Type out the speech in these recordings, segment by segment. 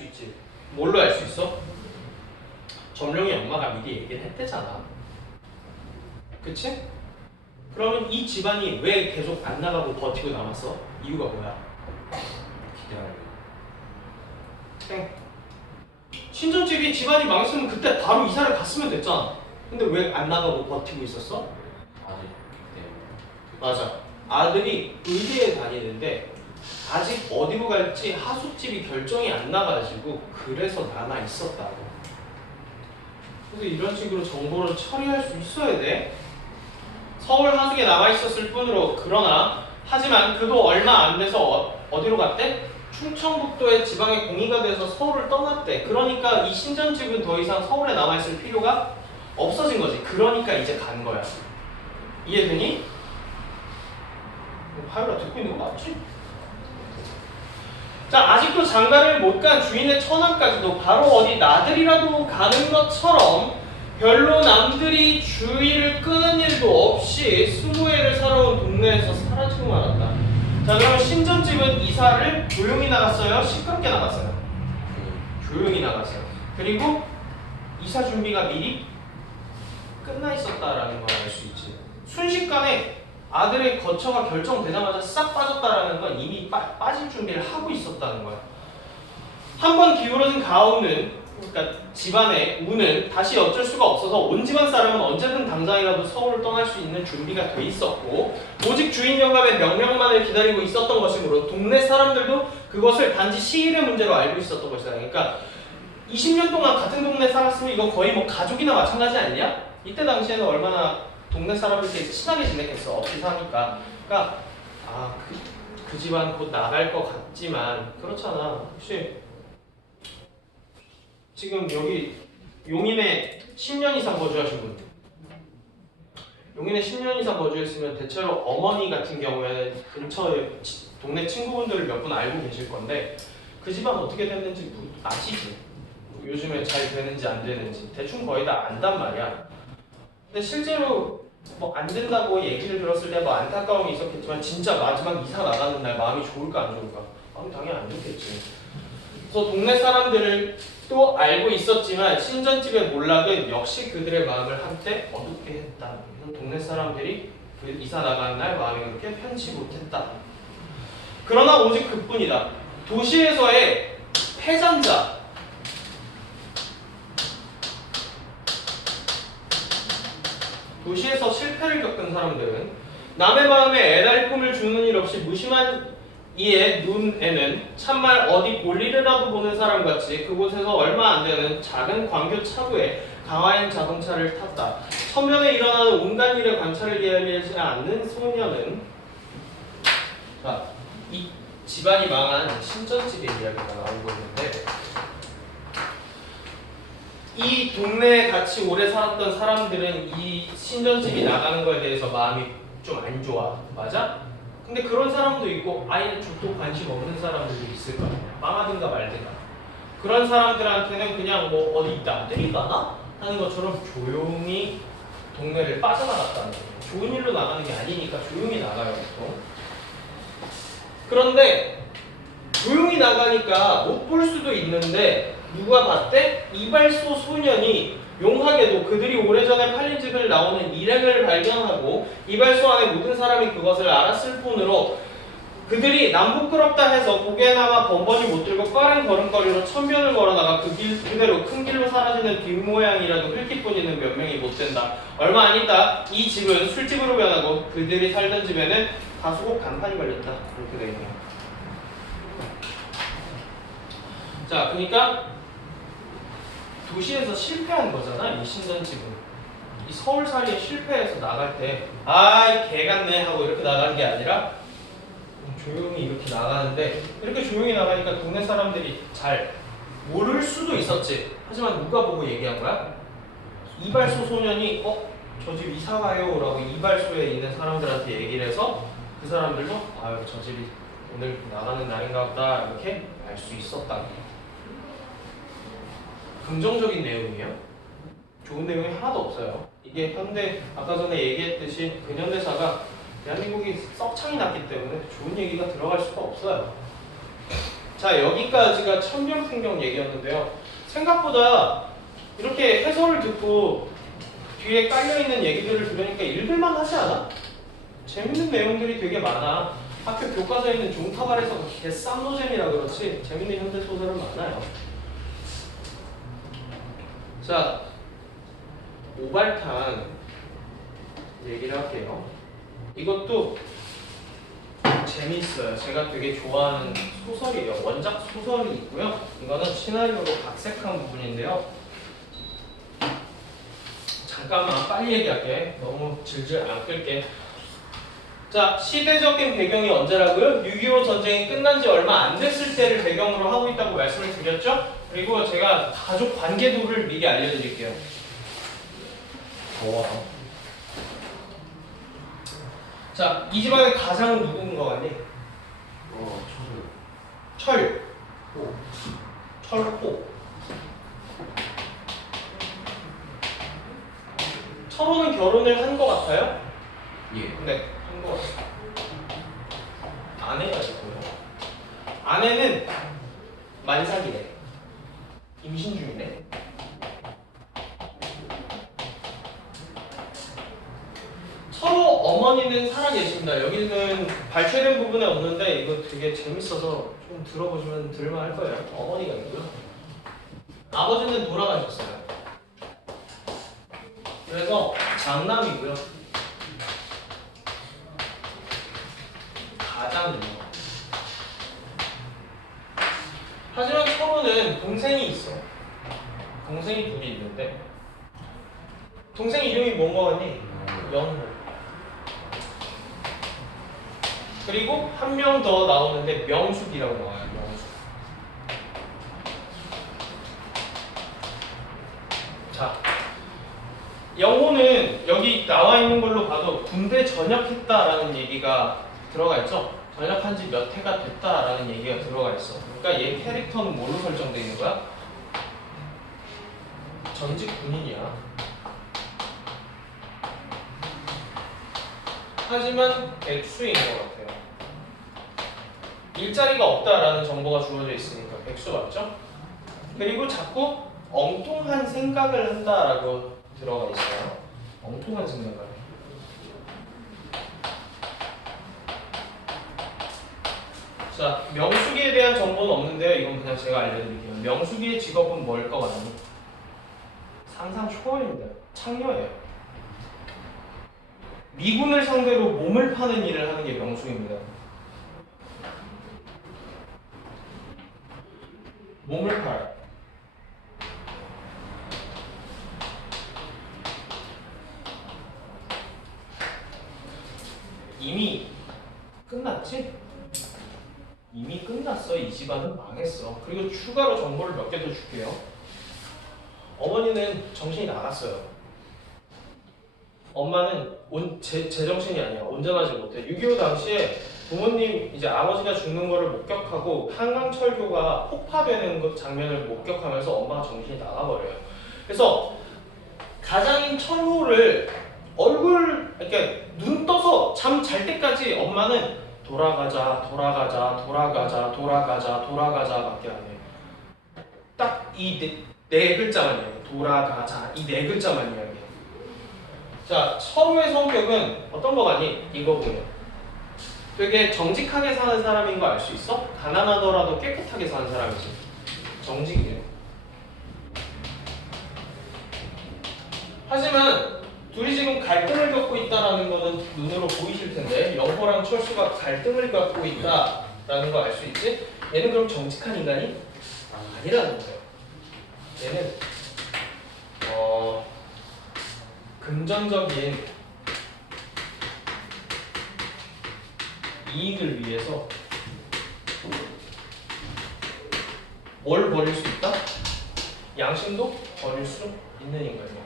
수 있지. 뭘로 알 수 있어? 점룡이 엄마가 미리 얘기를 했대잖아. 그치? 그러면 이 집안이 왜 계속 안 나가고 버티고 남았어? 이유가 뭐야? 기대하는 땡. 신전집이 집안이 망했으면 그때 바로 이사를 갔으면 됐잖아. 근데 왜 안 나가고 버티고 있었어? 아직 때문에 맞아. 아들이 의대에 다니는데 아직 어디로 갈지 하숙집이 결정이 안 나가지고 그래서 남아 있었다고. 그래서 이런 식으로 정보를 처리할 수 있어야 돼. 서울 하숙에 남아 있었을 뿐으로 그러나 하지만 그도 얼마 안 돼서 어디로 갔대? 충청북도의 지방에 공의가 돼서 서울을 떠났대. 그러니까 이 신전집은 더 이상 서울에 남아 있을 필요가 없어진 거지. 그러니까 이제 간 거야. 이해되니? 하율아 듣고 있는 거 맞지? 자, 아직도 장가를 못 간 주인의 처남까지도 바로 어디 나들이라도 가는 것처럼 별로 남들이 주의를 끄는 일도 없이 20회를 살아온 동네에서 사라지고 말았다. 자, 그러면 신전집은 이사를 조용히 나갔어요? 시끄럽게 나갔어요? 조용히 나갔어요. 그리고 이사 준비가 미리 끝나 있었다라는 걸 알 수 있지. 순식간에 아들의 거처가 결정되자마자 싹 빠졌다라는 건 이미 빠질 준비를 하고 있었다는 거야. 한 번 기울어진 가오는, 그러니까 집안의 우는 다시 어쩔 수가 없어서 온 집안 사람은 언제든 당장이라도 서울을 떠날 수 있는 준비가 돼 있었고 오직 주인 영감의 명령만을 기다리고 있었던 것이므로 동네 사람들도 그것을 단지 시일의 문제로 알고 있었던 것이다. 그러니까 20년 동안 같은 동네 살았으면 이건 거의 뭐 가족이나 마찬가지 아니냐? 이때 당시에는 얼마나 동네 사람들끼리 친하게 지냈겠어. 없이 사니까. 그러니까 그 집안 곧 나갈 것 같지만 그렇잖아. 혹시 지금 여기 용인에 10년 이상 거주하신 분, 용인에 10년 이상 거주했으면 대체로 어머니 같은 경우에는 근처에 동네 친구분들을 몇 분 알고 계실 건데 그 집안 어떻게 됐는지 아시지? 요즘에 잘 되는지 안 되는지 대충 거의 다 안단 말이야. 근데 실제로 뭐 안 된다고 얘기를 들었을 때 뭐 안타까움이 있었겠지만 진짜 마지막 이사 나가는 날 마음이 좋을까 안 좋을까? 마음이 당연히 안 좋겠지. 그래서 동네 사람들을 또 알고 있었지만 신전집의 몰락은 역시 그들의 마음을 한때 어둡게 했다. 그래서 동네 사람들이 그 이사 나가는 날 마음이 그렇게 편치 못했다. 그러나 오직 그뿐이다. 도시에서의 패전자, 도시에서 실패를 겪은 사람들은 남의 마음에 애달픔을 주는 일 없이 무심한 이의 눈에는 참말 어디 볼일이라도 보는 사람같이 그곳에서 얼마 안 되는 작은 광교 차구에 강화인 자동차를 탔다. 서면에 일어나는 온갖 일의 관찰을 게을리하지 않는 소녀는 자, 이 집안이 망한 신전집의 이야기가 나오고 있는데 이 동네에 같이 오래 살았던 사람들은 이 신전집이 나가는 거에 대해서 마음이 좀 안 좋아. 맞아? 근데 그런 사람도 있고 아예 족도 관심 없는 사람들도 있을 거야. 망하든가 말든가. 그런 사람들한테는 그냥 뭐 어디 나들이 가나? 하는 것처럼 조용히 동네를 빠져나갔다는 거예요. 좋은 일로 나가는 게 아니니까 조용히 나가요, 보통. 그런데 조용히 나가니까 못 볼 수도 있는데 누가 봤대? 이발소 소년이 용하게도 그들이 오래전에 팔린 집을 나오는 일행을 발견하고 이발소 안에 모든 사람이 그것을 알았을 뿐으로 그들이 남부끄럽다 해서 고개나마 번번이 못 들고 빠른 걸음걸이로 천변을 걸어나가 그 길 그대로 큰 길로 사라지는 뒷모양이라도 흘기뿐이는 몇 명이 못 된다. 얼마 안 있다 이 집은 술집으로 변하고 그들이 살던 집에는 다소곳 간판이 걸렸다. 그렇게 되어 있네요. 자, 그러니까 도시에서 실패한 거잖아, 이 신전집은. 이 서울살이에 실패해서 나갈 때, 아이, 개 같네 하고 이렇게 나가는 게 아니라, 조용히 이렇게 나가는데, 이렇게 조용히 나가니까 동네 사람들이 잘 모를 수도 있었지. 하지만 누가 보고 얘기한 거야? 이발소 소년이, 저 집 이사 가요? 라고 이발소에 있는 사람들한테 얘기를 해서, 그 사람들도, 아유, 저 집이 오늘 나가는 날인가 보다, 이렇게 알 수 있었다. 긍정적인 내용이에요. 좋은 내용이 하나도 없어요. 이게 현대, 아까 전에 얘기했듯이 근현대사가 대한민국이 썩창이 났기 때문에 좋은 얘기가 들어갈 수가 없어요. 자, 여기까지가 천년풍경 얘기였는데요. 생각보다 이렇게 해설을 듣고 뒤에 깔려있는 얘기들을 들으니까 읽을만 하지 않아? 재밌는 내용들이 되게 많아. 학교 교과서에 있는 종타발에서 개쌈노잼이라 그렇지 재밌는 현대소설은 많아요. 자, 오발탄 얘기를 할게요. 이것도 재미있어요. 제가 되게 좋아하는 소설이에요. 원작 소설이 있고요. 이거는 시나리오로 각색한 부분인데요. 잠깐만 빨리 얘기할게. 너무 질질 안 끌게. 자, 시대적인 배경이 언제라고요? 6.25 전쟁이 끝난 지 얼마 안 됐을 때를 배경으로 하고 있다고 말씀을 드렸죠? 그리고 제가 가족 관계도를 미리 알려드릴게요. 더워요. 자, 이 집안의 가장은 누구인 거 같니? 철. 철호. 철호는 결혼을 한 거 같아요? 예. 네, 한 거 같아요. 아내가 있고요. 아내는 만삭이네. 임신 중이네. 서로 어머니는 살아계십니다. 여기는 발췌된 부분에 없는데 이거 되게 재밌어서 좀 들어보시면 들을만 할 거예요. 어머니가 있고요. 아버지는 돌아가셨어요. 그래서 장남이고요. 가장이요. 하지만 서로는 동생이 있어. 동생이 둘이 있는데 동생 이름이 뭔가 하니? 영호. 그리고 한 명 더 나오는데 명숙이라고 나와요. 명숙. 자, 영호는 여기 나와 있는 걸로 봐도 군대 전역했다라는 얘기가 들어가 있죠. 전역한 지 몇 해가 됐다라는 얘기가 들어가 있어. 그러니까 얘 캐릭터는 뭘로 설정되어 있는 거야? 전직 군인이야. 하지만 백수인 것 같아요. 일자리가 없다라는 정보가 주어져 있으니까 백수 맞죠? 그리고 자꾸 엉뚱한 생각을 한다라고 들어가 있어요. 엉뚱한 생각을. 자, 명숙이에 대한 정보는 없는데요. 이건 그냥 제가 알려드릴게요. 명숙이의 직업은 뭘 것 같니? 상상 초월입니다. 창녀예요. 미군을 상대로 몸을 파는 일을 하는 게 명숙입니다. 몸을 팔아요. 이미 끝났지? 이미 끝났어. 이 집안은 망했어. 그리고 추가로 정보를 몇 개 더 줄게요. 어머니는 정신이 나갔어요. 엄마는 제정신이 아니야. 온전하지 못해. 6.25 당시에 부모님, 이제 아버지가 죽는 거를 목격하고 한강철교가 폭파되는 그 장면을 목격하면서 엄마가 정신이 나가버려요. 그래서 가장인 철호를 이렇게 눈 떠서 잠 잘 때까지 엄마는 돌아가자, 돌아가자, 돌아가자, 돌아가자, 돌아가자밖에 안 해. 딱 이 네 글자만 이야기해. 돌아가자. 이 네 글자만 이야기해. 자, 철호의 성격은 어떤 거 같니? 이거 보면 되게 정직하게 사는 사람인 거 알 수 있어? 가난하더라도 깨끗하게 사는 사람이지. 정직이에요. 하지만 둘이 지금 갈등을 겪고 있다는 거는 눈으로 보이실 텐데 영호랑 철수가 갈등을 겪고 있다라는 거 알 수 있지? 얘는 그럼 정직한 인간이 아니라는 거예요. 얘는 금전적인 이익을 위해서 뭘 버릴 수 있다? 양심도 버릴 수 있는 인간이에요.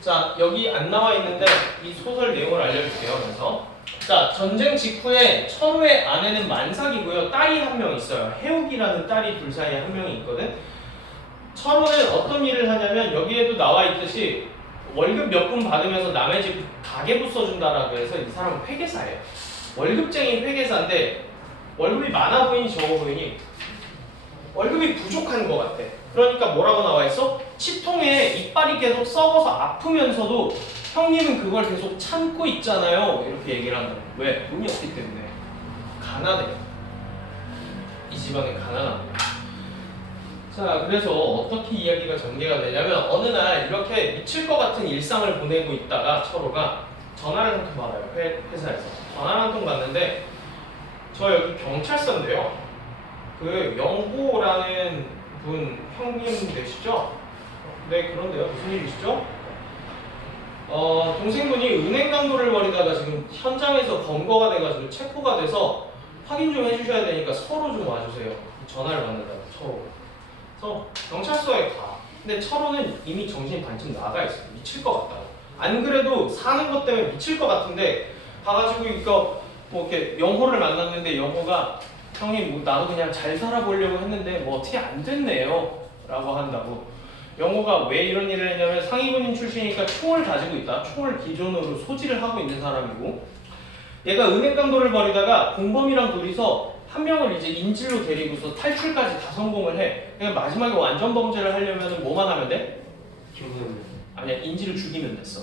자, 여기 안 나와 있는데 이 소설 내용을 알려줄게요. 그래서 자, 전쟁 직후에 철호의 아내는 만삭이고요. 딸이 한 명 있어요. 해옥이라는 딸이 둘 사이에 한 명이 있거든. 철호는 어떤 일을 하냐면 여기에도 나와 있듯이 월급 몇 푼 받으면서 남의 집 가계부 써준다라고 해서 이 사람은 회계사예요. 월급쟁이 회계사인데 월급이 많아 보이니 적어 보이니 월급이 부족한 것 같아. 그러니까 뭐라고 나와 있어? 치통에 이빨이 계속 썩어서 아프면서도 형님은 그걸 계속 참고 있잖아요. 이렇게 얘기를 한다. 왜? 돈이 없기 때문에. 가난해요. 이 집안은 가난합니다. 자, 그래서 어떻게 이야기가 전개가 되냐면 어느 날 이렇게 미칠 것 같은 일상을 보내고 있다가 철호가 전화를 한 통 받아요. 회사에서. 전화를 한 통 받는데 저 여기 경찰서인데요. 그 영호라는 분 형님 되시죠? 네, 그런데요. 무슨 일이시죠? 동생분이 은행 강도를 벌이다가 지금 현장에서 검거가 돼가지고 체포가 돼서 확인 좀 해주셔야 되니까 서로 좀 와주세요. 전화를 받는다고 철호. 그래서 경찰서에 가. 근데 철호는 이미 정신이 반쯤 나가 있어요. 미칠 것 같다고. 안 그래도 사는 것 때문에 미칠 것 같은데 가가지고 이거 뭐 이렇게 영호를 만났는데 영호가 형님 뭐 나도 그냥 잘 살아보려고 했는데 뭐 어떻게 안 됐네요 라고 한다고. 영호가 왜 이런 일을 했냐면 상위군인 출신이니까 총을 가지고 있다. 총을 기존으로 소지를 하고 있는 사람이고 얘가 은행 강도를 벌이다가 공범이랑 둘이서 한 명을 이제 인질로 데리고서 탈출까지 다 성공을 해. 그러니까 마지막에 완전 범죄를 하려면 뭐만 하면 돼? 아니야, 인질을 죽이면 됐어.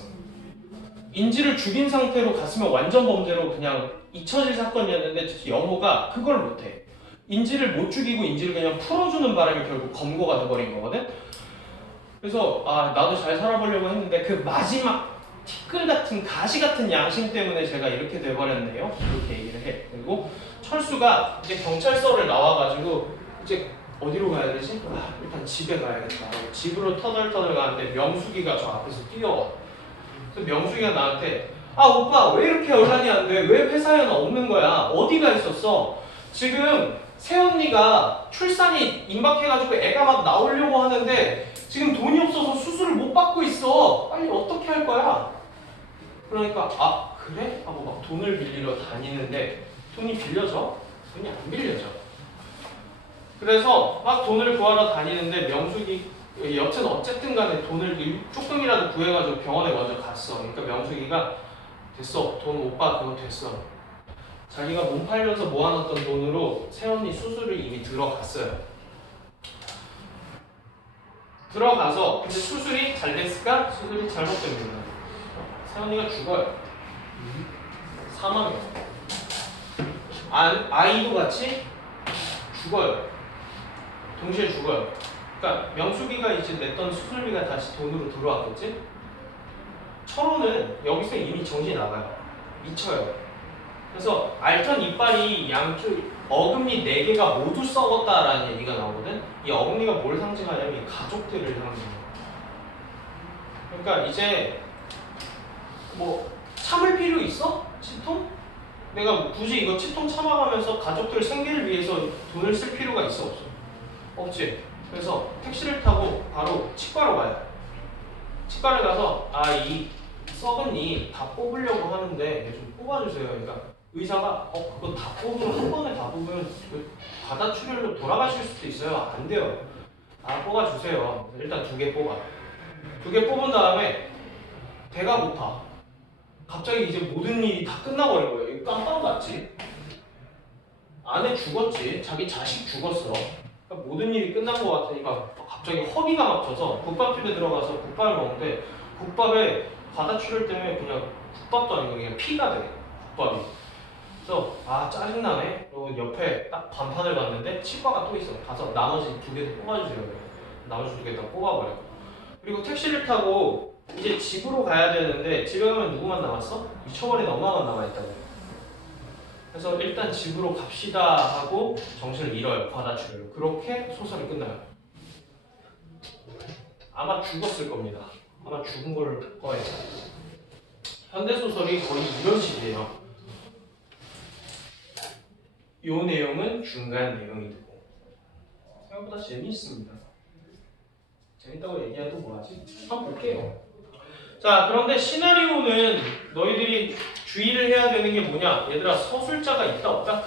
인질을 죽인 상태로 갔으면 완전 범죄로 그냥 잊혀질 사건이었는데 영호가 그걸 못해. 인질을 못 죽이고 인질을 그냥 풀어주는 바람에 결국 검거가 돼버린 거거든. 그래서 아 나도 잘 살아보려고 했는데 그 마지막 티끌 같은 가시 같은 양심 때문에 제가 이렇게 돼버렸네요. 이렇게 얘기를 해. 그리고 철수가 이제 경찰서를 나와가지고 이제 어디로 가야 되지? 아, 일단 집에 가야겠다. 하고 집으로 터덜터덜 가는데 명숙이가 저 앞에서 뛰어와. 그래서 명숙이가 나한테 아 오빠 왜 이렇게 연락이 안 돼? 왜 회사에는 없는 거야? 어디가 있었어? 지금 새언니가 출산이 임박해가지고 애가 막 나오려고 하는데 지금 돈이 없어서 수술을 못 받고 있어. 빨리 어떻게 할 거야? 그러니까 아 그래? 하고 막 돈을 빌리러 다니는데 돈이 빌려져? 돈이 안 빌려져. 그래서 막 돈을 구하러 다니는데 명숙이 여튼 어쨌든 간에 돈을 조금이라도 구해가지고 병원에 먼저 갔어. 그러니까 명숙이가 됐어. 돈 오빠 그거 됐어. 자기가 몸 팔면서 모아놨던 돈으로 새언니 수술을 이미 들어갔어요. 들어가서 근데 수술이 잘 됐을까? 수술이 잘못됩니다. 새언니가 죽어요. 사망해요. 아이도 같이 죽어요. 동시에 죽어요. 그러니까 명숙이가 이제 냈던 수술비가 다시 돈으로 들어왔겠지? 철호는 여기서 이미 정신이 나가요. 미쳐요. 그래서 알턴 이빨이 양쪽 어금니 4개가 모두 썩었다라는 얘기가 나오거든. 이 어금니가 뭘 상징하냐면 이 가족들을 상징해요. 그러니까 이제 뭐 참을 필요 있어? 치통? 내가 굳이 이거 치통 참아가면서 가족들 생계를 위해서 돈을 쓸 필요가 있어 없어? 없지. 그래서 택시를 타고 바로 치과로 가요. 치과를 가서 아 이 썩은 이 다 뽑으려고 하는데 좀 뽑아주세요. 그러니까 의사가 그거 다 뽑으면 한 번에 다 뽑으면 과다출혈로 돌아가실 수도 있어요. 안 돼요. 아 뽑아주세요. 일단 2개 뽑아. 2개 뽑은 다음에 배가 고파. 갑자기 이제 모든 일이 다 끝나버린 거예요. 이거 깜빡 났지. 아내 죽었지. 자기 자식 죽었어. 그러니까 모든 일이 끝난 것 같으니까 갑자기 허기가 막혀서 국밥집에 들어가서 국밥을 먹는데 국밥에 과다출혈 때문에 그냥 국밥도 아니고 그냥 피가 돼. 국밥이. 그래서 아 짜증나네. 그리고 옆에 딱 간판을 봤는데 치과가 또 있어. 가서 나머지 2개도 뽑아주세요. 나머지 2개 다 뽑아버려. 그리고 택시를 타고 이제 집으로 가야 되는데 집에 가면 누구만 남았어? 미쳐버린 엄마만 남아있다고. 그래서 일단 집으로 갑시다 하고 정신을 잃어요. 과다출혈로. 그렇게 소설이 끝나요. 아마 죽었을 겁니다. 아마 죽은 걸 거예요. 현대소설이 거의 이런 식이에요. 요 내용은 중간 내용이 되고 생각보다 재미있습니다. 재밌다고 얘기해도 뭐하지? 한번 볼게요. 자, 그런데 시나리오는 너희들이 주의를 해야 되는 게 뭐냐? 얘들아, 서술자가 있다 없다?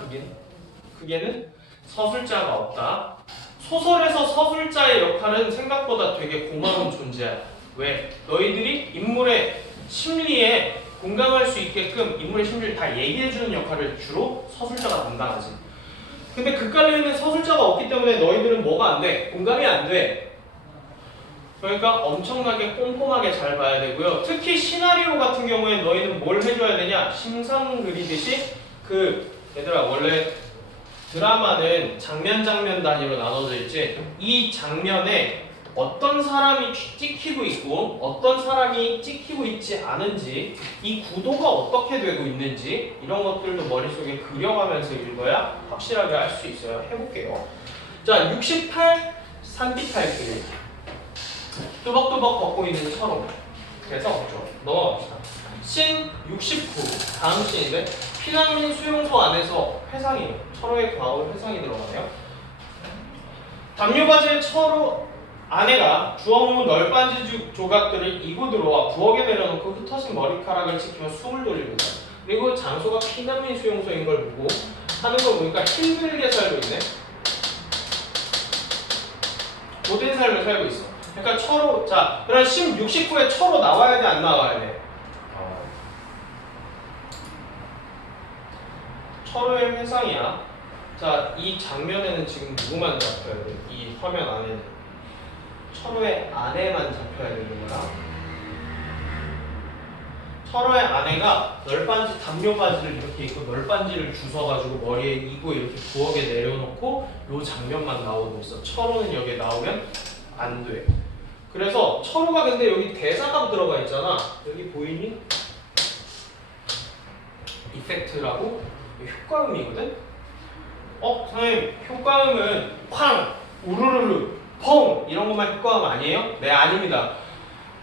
그게는 서술자가 없다. 소설에서 서술자의 역할은 생각보다 되게 고마운 존재야. 왜? 너희들이 인물의 심리에 공감할 수 있게끔 인물의 심리를 다 얘기해주는 역할을 주로 서술자가 담당하지. 근데 극관리에는 서술자가 없기 때문에 너희들은 뭐가 안 돼? 공감이 안 돼. 그러니까 엄청나게 꼼꼼하게 잘 봐야 되고요. 특히 시나리오 같은 경우에 너희는 뭘 해줘야 되냐? 심상 그리듯이 얘들아 원래 드라마는 장면 단위로 나눠져 있지. 이 장면에 어떤 사람이 찍히고 있고 어떤 사람이 찍히고 있지 않은지, 이 구도가 어떻게 되고 있는지 이런 것들도 머릿속에 그려가면서 읽어야 확실하게 알 수 있어요. 해볼게요. 자, 68 산비탈 그리기. 뚜벅뚜벅 걷고 있는 철옹. 그래서 넘어갑시다. 씬 69 다음 씬인데 피난민 수용소 안에서 회상이에요. 철호의 과거 회상이 들어가네요. 담요바지의 철호 아내가 주워모은 널빤지 조각들을 이고 들어와 부엌에 내려놓고 흩어진 머리카락을 지키며 숨을 돌리고 있다. 그리고 장소가 피난민 수용소인 걸 보고 하는 걸 보니까 힘들게 살고 있네. 고된 삶을 살고 있어. 그러니까 철호, 자, 그럼 69에 철호 나와야 돼, 안 나와야 돼? 철호의 회상이야. 자, 이 장면에는 지금 누구만 잡혀야 돼? 이 화면 안에는 철호의 아내만 잡혀야 되는 거야. 철호의 아내가 널빤지 담요바지를 이렇게 입고 널빤지를 주워가지고 머리에 이고 이렇게 부엌에 내려놓고 요 장면만 나오고 있어. 철호는 여기에 나오면 안 돼. 그래서 철호가 근데 여기 대사가 들어가 있잖아. 여기 보이니? 이펙트라고 효과음이거든? 선생님 효과음은 쾅! 우르르르! 펑! 이런 것만 효과음 아니에요? 네, 아닙니다.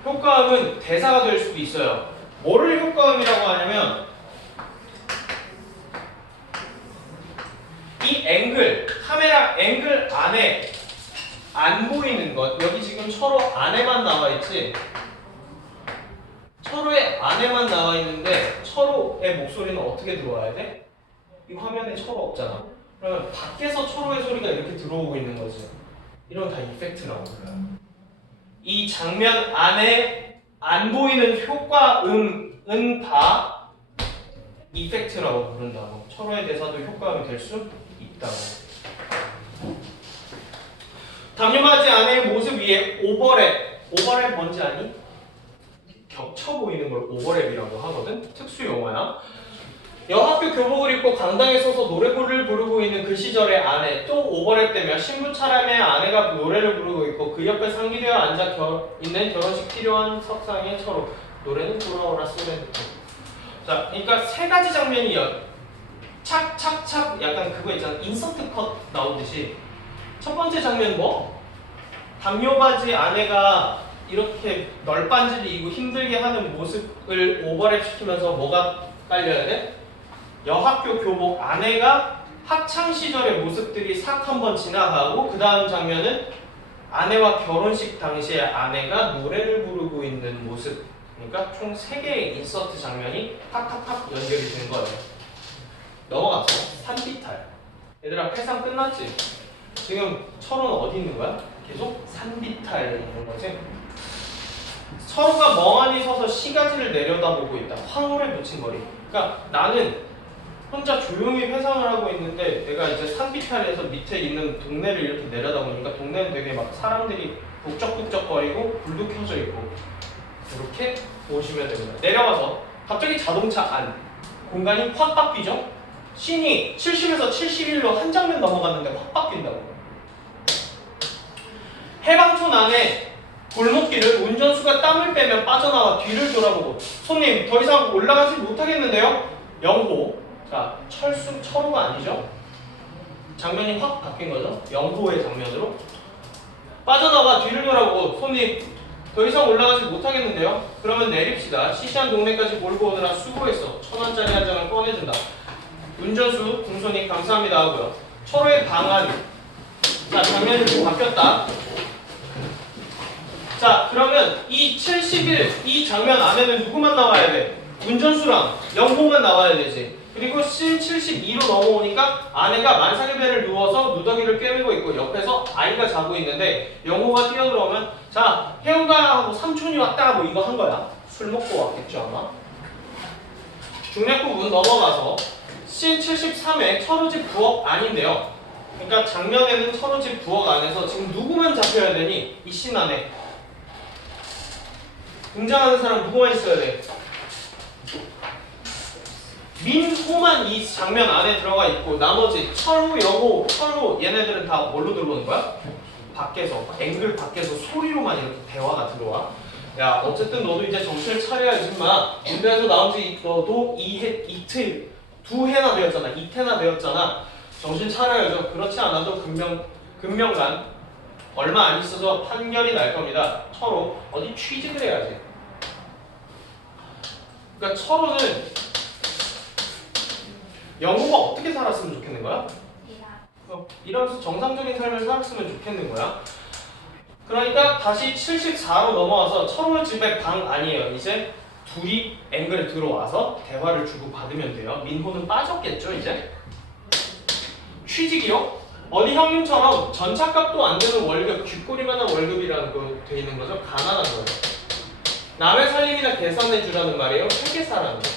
효과음은 대사가 될 수도 있어요. 뭐를 효과음이라고 하냐면 이 앵글, 카메라 앵글 안에 안 보이는 것, 여기 지금 철호 안에만 나와 있지? 철호의 안에만 나와 있는데 철호의 목소리는 어떻게 들어와야 돼? 이 화면에 철호 없잖아. 그러면 밖에서 철호의 소리가 이렇게 들어오고 있는 거지. 이런 다 이펙트라고 불러요. 이 장면 안에 안 보이는 효과음은 다 이펙트라고 부른다고. 철호의 대사도 효과음이 될 수 있다고. 담요바지 안의 모습 위에 오버랩 뭔지 아니? 겹쳐 보이는 걸 오버랩이라고 하거든? 특수 용어야. 여학교 교복을 입고 강당에 서서 노래를 부르고 있는 그 시절의 아내, 또 오버랩되며 신부 차량의 아내가 노래를 부르고 있고 그 옆에 상기되어 앉아 있는 결혼식 필요한 석상의 철호. 노래는 돌아오라 소렌토. 자, 그러니까 세 가지 장면이요. 착착착 약간 그거 있잖아. 인서트 컷 나오듯이. 첫 번째 장면 뭐? 담요바지 아내가 이렇게 널빤지를 입고 힘들게 하는 모습을 오버랩 시키면서 뭐가 깔려야 돼? 여학교 교복 아내가 학창 시절의 모습들이 싹 한번 지나가고 그 다음 장면은 아내와 결혼식 당시에 아내가 노래를 부르고 있는 모습. 그러니까 총 3개의 인서트 장면이 탁탁탁 연결이 된 거예요. 넘어갔어. 산비탈. 얘들아 회상 끝났지? 지금 철호는 어디 있는 거야? 계속 산비탈에 있는 거지? 철호가 멍하니 서서 시가지를 내려다보고 있다. 황홀에 묻힌 머리. 그러니까 나는 혼자 조용히 회상을 하고 있는데 내가 이제 산비탈에서 밑에 있는 동네를 이렇게 내려다보니까 동네는 되게 막 사람들이 북적북적거리고 불도 켜져 있고 이렇게 보시면 됩니다. 내려가서 갑자기 자동차 안 공간이 확 바뀌죠? 씬이 70에서 71로 한 장면 넘어갔는데 확 바뀐다고. 해방촌 안에 골목길을 운전수가 땀을 빼며 빠져나와 뒤를 돌아보고 손님 더 이상 올라가지 못하겠는데요? 영호. 자, 철호가 아니죠? 장면이 확 바뀐 거죠? 영호의 장면으로 빠져나와 뒤를 돌아보고 손님 더 이상 올라가지 못하겠는데요? 그러면 내립시다. 시시한 동네까지 몰고 오느라 수고했어. 1,000원짜리 한 장을 꺼내준다. 운전수 공손히 감사합니다 하고요. 철호의 방안. 자, 장면이 좀 바뀌었다. 자, 그러면 이 71, 이 장면 안에는 누구만 나와야 돼? 운전수랑 영호만 나와야 되지. 그리고 씬 72로 넘어오니까 아내가 만삭의 배를 누워서 누더기를 꿰매고 있고 옆에서 아이가 자고 있는데 영호가 뛰어들어오면 자 혜영가 하고 삼촌이 왔다 뭐 이거 한 거야. 술 먹고 왔겠죠 아마. 중략 부분 넘어가서 씬 73에 철우집 부엌 안인데요. 그러니까 장면에는 철우집 부엌 안에서 지금 누구만 잡혀야 되니? 이 씬 안에 등장하는 사람 누구만 있어야 돼? 민호만 이 장면 안에 들어가 있고 나머지 철우, 영호, 철우 얘네들은 다 뭘로 들어오는 거야? 밖에서 앵글 밖에서 소리로만 이렇게 대화가 들어와. 야 어쨌든 너도 이제 정신을 차려야지 마. 군대에서 나온 지 너도 이틀 두 해나 되었잖아. 이태나 되었잖아. 정신 차려야죠. 그렇지 않아도 금명간 얼마 안 있어서 판결이 날 겁니다. 철우 어디 취직을 해야지. 그러니까 철우는 영호가 어떻게 살았으면 좋겠는 거야? 이러면서 정상적인 삶을 살았으면 좋겠는 거야. 그러니까 다시 74로 넘어와서 철호 집의 방 아니에요. 이제 둘이 앵글에 들어와서 대화를 주고 받으면 돼요. 민호는 빠졌겠죠 이제? 취직이요? 어디 형님처럼 전차값도 안 되는 월급, 귓꼬리만한 월급이라는 거 돼 있는 거죠. 가난한 거예요. 남의 살림이나 계산해 주라는 말이에요. 회계사라는 거.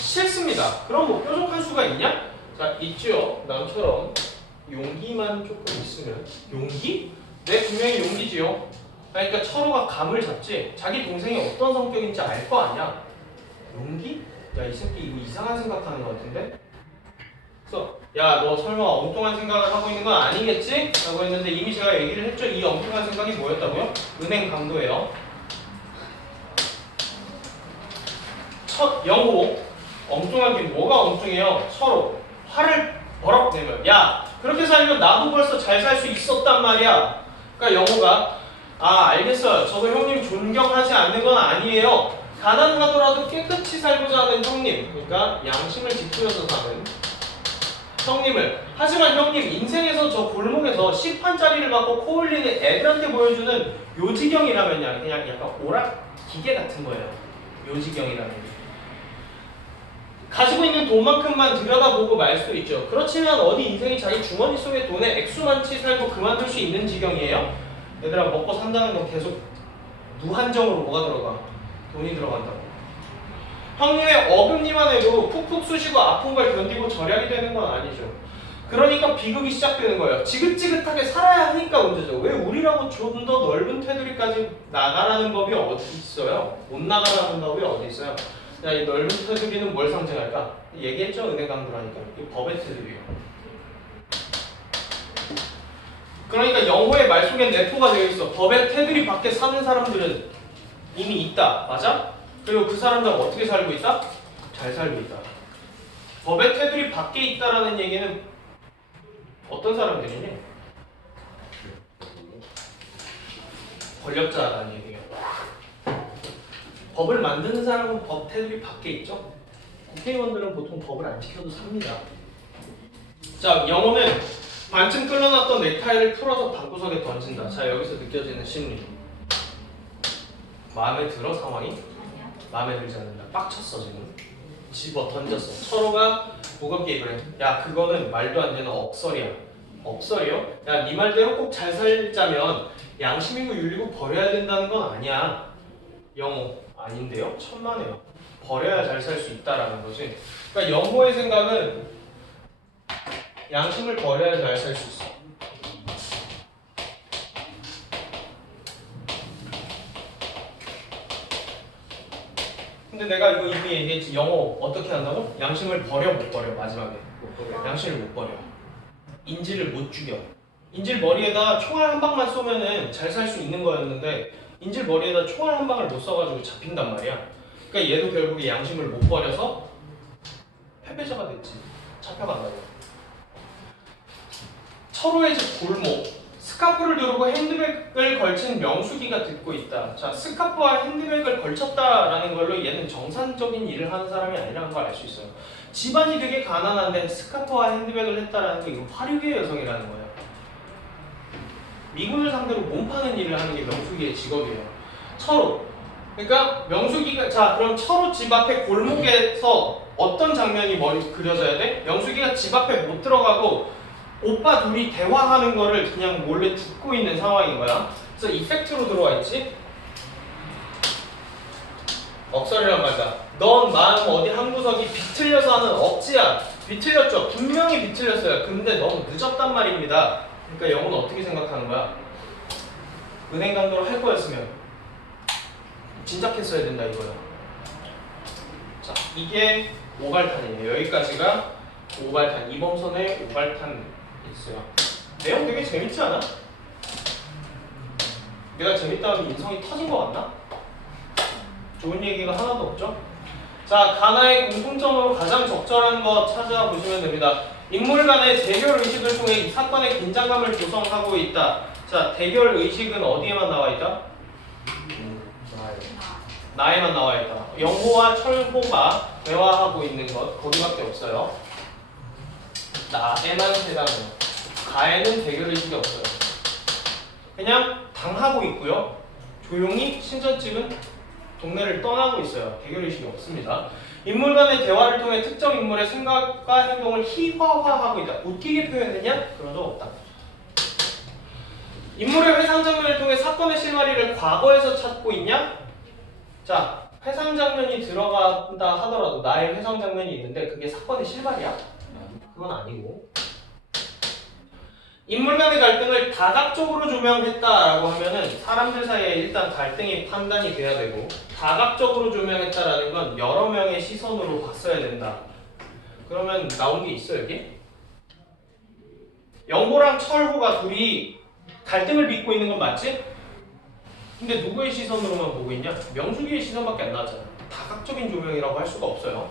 싫습니다. 그럼 뭐 뾰족한 수가 있냐? 자, 있죠. 남처럼 용기만 조금 있으면. 용기? 네, 분명히 용기지요. 그러니까 철호가 감을 잡지. 자기 동생이 어떤 성격인지 알 거 아니야. 용기? 야, 이 새끼 이거 이상한 생각하는 거 같은데? 그래서 야, 너 설마 엉뚱한 생각을 하고 있는 건 아니겠지? 라고 했는데 이미 제가 얘기를 했죠. 이 엉뚱한 생각이 뭐였다고요? 은행 강도예요. 첫 영호. 엉뚱한 게 뭐가 엉뚱해요? 서로 화를 버럭 내면 야 그렇게 살면 나도 벌써 잘 살 수 있었단 말이야. 그러니까 영호가 아 알겠어요. 저도 형님 존경하지 않는 건 아니에요. 가난하더라도 깨끗이 살고자 하는 형님, 그러니까 양심을 지키면서 사는 형님을. 하지만 형님 인생에서 저 골목에서 10판짜리를 받고 코 흘리는 애들한테 보여주는 요지경이라면요 그냥 약간 오락 기계 같은 거예요. 요지경이라는 게. 가지고 있는 돈만큼만 들여다보고 말 수도 있죠. 그렇지만 어디 인생이 자기 주머니 속에 돈의 액수만치 살고 그만둘 수 있는 지경이에요? 얘들아 먹고 산다는 건 계속 무한정으로 뭐가 들어가? 돈이 들어간다고. 형님의 어금니만 해도 푹푹 쑤시고 아픈 걸 견디고 절약이 되는 건 아니죠. 그러니까 비극이 시작되는 거예요. 지긋지긋하게 살아야 하니까 문제죠. 왜 우리라고 좀 더 넓은 테두리까지 나가라는 법이 어디 있어요? 못 나가라는 법이 어디 있어요? 야, 이 넓은 테두리는 뭘 상징할까? 얘기했죠? 은행 강도라니까. 이 법의 테두리요. 그러니까 영호의 말 속엔 내포가 되어 있어. 법의 테두리 밖에 사는 사람들은 이미 있다. 맞아? 그리고 그 사람들은 어떻게 살고 있다? 잘 살고 있다. 법의 테두리 밖에 있다라는 얘기는 어떤 사람들이니? 권력자라는 얘기예요. 법을 만드는 사람은 법 테두리 밖에 있죠. 국회의원들은 보통 법을 안 지켜도 삽니다. 자, 영호는 반쯤 끌어놨던 넥타이를 풀어서 방구석에 던진다. 자, 여기서 느껴지는 심리. 마음에 들어 상황이? 마음에 들지 않는다. 빡쳤어 지금. 집어 던졌어. 철호가 무겁게 그래. 야, 그거는 말도 안 되는 억설이야. 억설이요? 야, 네 말대로 꼭 잘 살자면 양심이고 윤리고 버려야 된다는 건 아니야. 영호. 아닌데요? 천만에요. 버려야 잘 살 수 있다라는 거지. 그러니까 영호의 생각은 양심을 버려야 잘 살 수 있어. 근데 내가 이거 이미 얘기했지. 영호 어떻게 한다고? 양심을 버려 못 버려 마지막에. 양심을 못 버려. 인질을 못 죽여. 인질 머리에다 총알 한 방만 쏘면은 잘 살 수 있는 거였는데 인질 머리에다 총알 한 방을 못 쏴가지고 잡힌단 말이야. 그러니까 얘도 결국에 양심을 못 버려서 패배자가 됐지. 잡혀간다고. 철호의 집 골목. 스카프를 두르고 핸드백을 걸친 명수기가 듣고 있다. 자, 스카프와 핸드백을 걸쳤다라는 걸로 얘는 정상적인 일을 하는 사람이 아니라는 걸 알 수 있어요. 집안이 되게 가난한데 스카프와 핸드백을 했다라는 거 이거 화류계 여성이라는 거예요. 미군을 상대로 몸 파는 일을 하는 게 명수기의 직업이에요. 철호. 그러니까 명숙이가 자 그럼 철호 집 앞에 골목에서 어떤 장면이 머리 그려져야 돼? 명숙이가 집 앞에 못 들어가고 오빠 둘이 대화하는 거를 그냥 몰래 듣고 있는 상황인 거야. 그래서 이펙트로 들어와 있지. 억설이란 말이다. 넌 마음 어디 한 구석이 비틀려서 하는 억지야. 비틀렸죠. 분명히 비틀렸어요. 근데 너무 늦었단 말입니다. 그러니까 영어는 어떻게 생각하는 거야? 은행 강도로 할 거였으면 진작했어야 된다 이거야. 자, 이게 오발탄이에요. 여기까지가 오발탄. 이범선의 오발탄 있어요. 내용 되게 재밌지 않아? 내가 재밌다는 인성이 터진 것 같나? 좋은 얘기가 하나도 없죠? 자, 가나의 공통점으로 가장 적절한 거 찾아보시면 됩니다. 인물 간의 대결 의식을 통해 이 사건의 긴장감을 조성하고 있다. 자, 대결 의식은 어디에만 나와 있다? 나에만 나와 있다. 영호와 철호가 대화하고 있는 것 거기밖에 없어요. 나에만 해당해요. 가에는 대결 의식이 없어요. 그냥 당하고 있고요. 조용히 신전집은 동네를 떠나고 있어요. 대결 의식이 없습니다. 인물 간의 대화를 통해 특정 인물의 생각과 행동을 희화화하고 있다. 웃기게 표현했냐? 그런 적 없다. 인물의 회상 장면을 통해 사건의 실마리를 과거에서 찾고 있냐? 자, 회상 장면이 들어간다 하더라도 나의 회상 장면이 있는데 그게 사건의 실마리야? 그건 아니고. 인물 간의 갈등을 다각적으로 조명했다라고 하면은 사람들 사이에 일단 갈등이 판단이 돼야 되고, 다각적으로 조명했다라는 건 여러 명의 시선으로 봤어야 된다. 그러면 나온 게 있어 여기? 영호랑 철호가 둘이 갈등을 빚고 있는 건 맞지? 근데 누구의 시선으로만 보고 있냐? 명숙이의 시선밖에 안 나왔잖아. 다각적인 조명이라고 할 수가 없어요.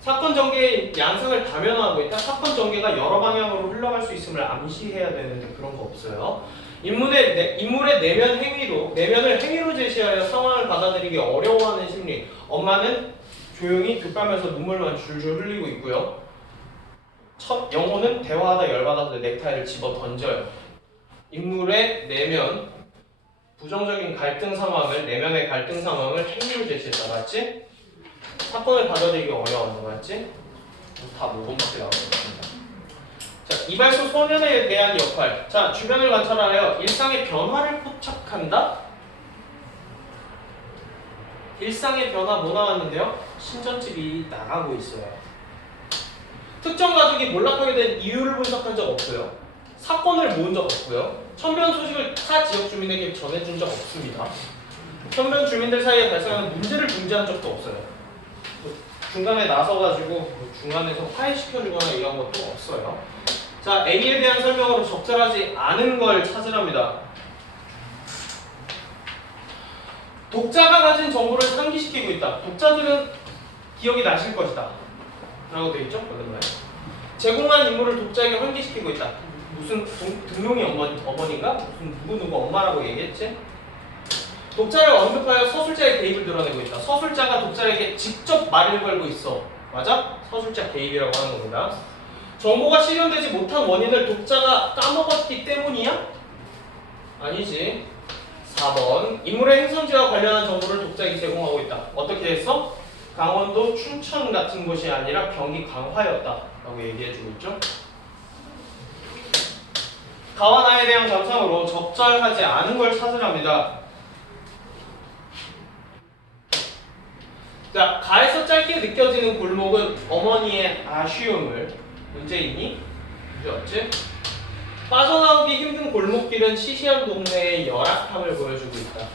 사건 전개의 양상을 다면화하고 있다. 사건 전개가 여러 방향으로 흘러갈 수 있음을 암시해야 되는데 그런 거 없어요. 인물의 내면을 행위로 제시하여 상황을 받아들이기 어려워하는 심리. 엄마는 조용히 득가면서 눈물만 줄줄 흘리고 있고요. 영호는 대화하다 열받아서 넥타이를 집어 던져요. 인물의 내면, 부정적인 갈등 상황을, 내면의 갈등 상황을 행위로 제시했다. 맞지? 사건을 받아들이기 어려워하는 거 맞지? 다 모범밖에 나오는 겁니다. 자, 이발소 소년에 대한 역할. 자, 주변을 관찰하여 일상의 변화를 포착한다. 일상의 변화 뭐 나왔는데요? 신전집이 나가고 있어요. 특정 가족이 몰락하게 된 이유를 분석한 적 없어요. 사건을 모은 적 없고요. 천변 소식을 타 지역 주민에게 전해준 적 없습니다. 천변 주민들 사이에 발생하는 문제를 중재한 적도 없어요. 중간에 나서가지고 중간에서 화해시켜주거나 이런 것도 없어요. 자, A에 대한 설명으로 적절하지 않은 걸 찾으랍니다. 독자가 가진 정보를 상기시키고 있다. 독자들은 기억이 나실 것이다 라고 되어 있죠? 제공한 인물을 독자에게 환기시키고 있다. 무슨 등용이 어머니인가? 무슨 누구 엄마라고 얘기했지? 독자를 언급하여 서술자의 개입을 드러내고 있다. 서술자가 독자에게 직접 말을 걸고 있어. 맞아? 서술자 개입이라고 하는 겁니다. 정보가 실현되지 못한 원인을 독자가 까먹었기 때문이야? 아니지. 4번. 인물의 행선지와 관련한 정보를 독자에게 제공하고 있다. 어떻게 했어? 강원도 춘천 같은 곳이 아니라 경기 강화였다 라고 얘기해주고 있죠. 가와 나에 대한 감상으로 적절하지 않은 걸 찾으랍니다. 자, 가에서 짧게 느껴지는 골목은 어머니의 아쉬움을, 문제이니? 문제없지? 빠져나오기 힘든 골목길은 시시한 동네의 열악함을 보여주고 있다.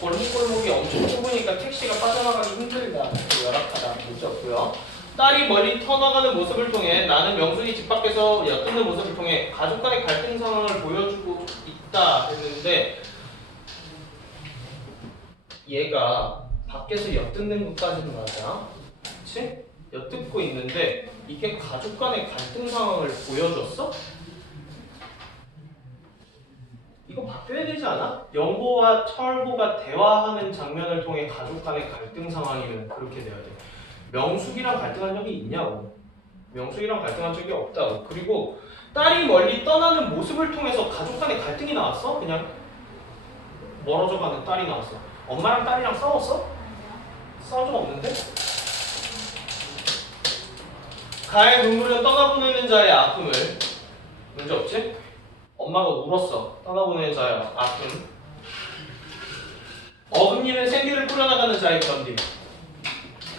골목이 엄청 좁으니까 택시가 빠져나가기 힘들다. 열악하다. 문제없고요. 딸이 멀리 터나가는 모습을 통해 나는 명순이 집 밖에서 엿듣는 모습을 통해 가족 간의 갈등 상황을 보여주고 있다 했는데, 얘가 밖에서 엿듣는 것까지는 맞아. 그치? 엿듣고 있는데 이게 가족 간의 갈등 상황을 보여줬어? 이거 바뀌어야 되지 않아? 영호와 철호가 대화하는 장면을 통해 가족 간의 갈등 상황이면 그렇게 돼야 돼. 명숙이랑 갈등한 적이 있냐고. 명숙이랑 갈등한 적이 없다고. 그리고 딸이 멀리 떠나는 모습을 통해서 가족 간의 갈등이 나왔어? 그냥 멀어져가는 딸이 나왔어. 엄마랑 딸이랑 싸웠어? 싸운 적 없는데? 가의 눈물은 떠나보내는 자의 아픔을 문제 없지? 엄마가 울었어. 떠나보내는 자의 아픔. 어금니는 생기를 뿌려나가는 자의 견딤.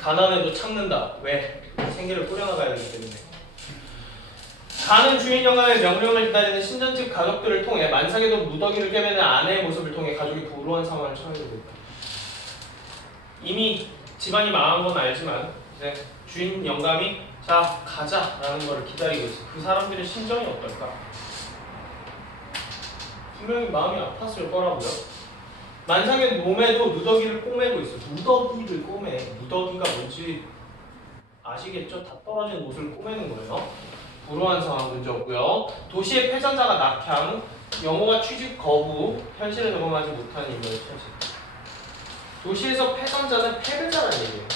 가난해도 참는다. 왜? 생기를 뿌려나가야 하기 때문에. 가는 주인 영감의 명령을 기다리는 신전집 가족들을 통해 만삭에도 무더기를 꿰매는 아내의 모습을 통해 가족이 불우한 상황을 처하게 된다. 이미 집안이 망한 건 알지만 이제 주인 영감이 자 가자라는 것을 기다리고 있어. 그 사람들의 심정이 어떨까? 분명히 마음이 아팠을 거라고요. 만삭의 몸에도 무더기를 꼬매고 있어. 무더기를 꼬매. 무더기가 뭔지 아시겠죠? 다 떨어진 옷을 꼬매는 거예요. 불우한 상황 문제 없고요. 도시의 패전자가 낙향, 영호가 취직 거부, 현실에 적응하지 못하는 인물의 처지. 도시에서 패전자는 패배자라는 얘기예요.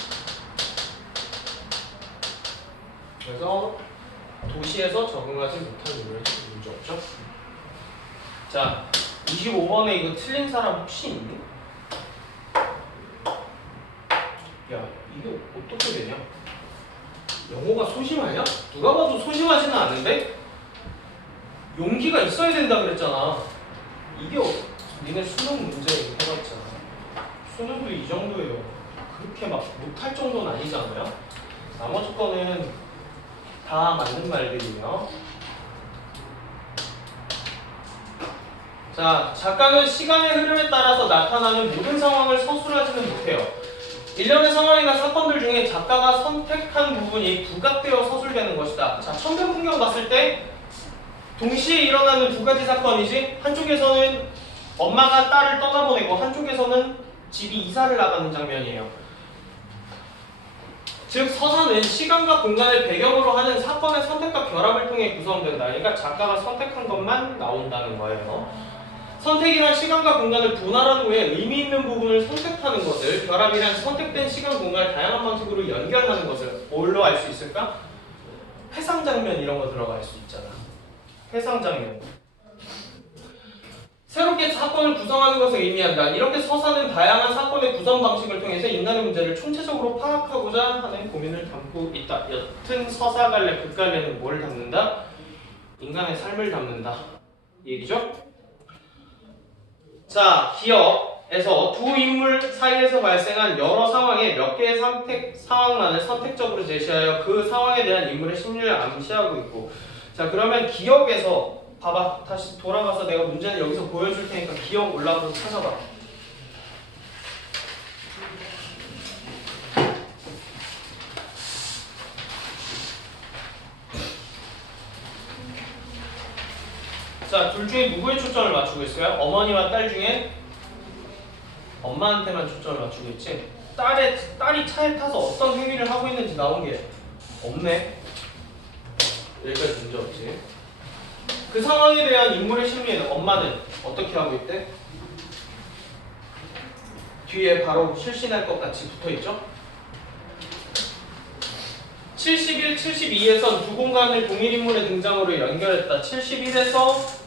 그래서 도시에서 적응하지 못하는 인물의 처지 문제 없죠? 자, 25번에 이거 틀린 사람 혹시 있니? 야, 이게 어떻게 되냐? 영호가 소심하냐? 누가 봐도 소심하지는 않은데? 용기가 있어야 된다 그랬잖아. 이게 니네 수능 문제 해봤잖아. 수능도 이 정도예요. 그렇게 막 못할 정도는 아니잖아요. 나머지 거는 다 맞는 말들이에요. 자, 작가는 시간의 흐름에 따라서 나타나는 모든 상황을 서술하지는 못해요. 일련의 상황이나 사건들 중에 작가가 선택한 부분이 부각되어 서술되는 것이다. 자, 천변풍경 봤을 때 동시에 일어나는 두 가지 사건이지, 한쪽에서는 엄마가 딸을 떠나보내고 한쪽에서는 집이 이사를 나가는 장면이에요. 즉 서사는 시간과 공간을 배경으로 하는 사건의 선택과 결합을 통해 구성된다. 그러니까 작가가 선택한 것만 나온다는 거예요. 선택이란 시간과 공간을 분할한 후에 의미 있는 부분을 선택하는 것을, 결합이란 선택된 시간, 공간을 다양한 방식으로 연결하는 것을 뭘로 알 수 있을까? 회상 장면 이런 거 들어갈 수 있잖아. 회상 장면. 새롭게 사건을 구성하는 것을 의미한다. 이렇게 서사는 다양한 사건의 구성 방식을 통해서 인간의 문제를 총체적으로 파악하고자 하는 고민을 담고 있다. 여튼 서사갈래, 극갈래는 뭘 담는다? 인간의 삶을 담는다. 이 얘기죠? 자, 기억에서 두 인물 사이에서 발생한 여러 상황의 몇 개의 상황만을 선택적으로 제시하여 그 상황에 대한 인물의 심리를 암시하고 있고, 자, 그러면 기억에서 봐봐. 다시 돌아가서 내가 문제는 여기서 보여줄 테니까 기억 올라가서 찾아봐. 자, 둘 중에 누구의 초점을 맞추고 있어요? 어머니와 딸 중에 엄마한테만 초점을 맞추고 있지. 딸이 차에 타서 어떤 행위를 하고 있는지 나온 게 없네. 여기까지 문제 없지. 그 상황에 대한 인물의 심리에는 엄마는 어떻게 하고 있대? 뒤에 바로 실신할 것 같이 붙어있죠? 71, 72에선 두 공간을 동일 인물의 등장으로 연결했다. 71에서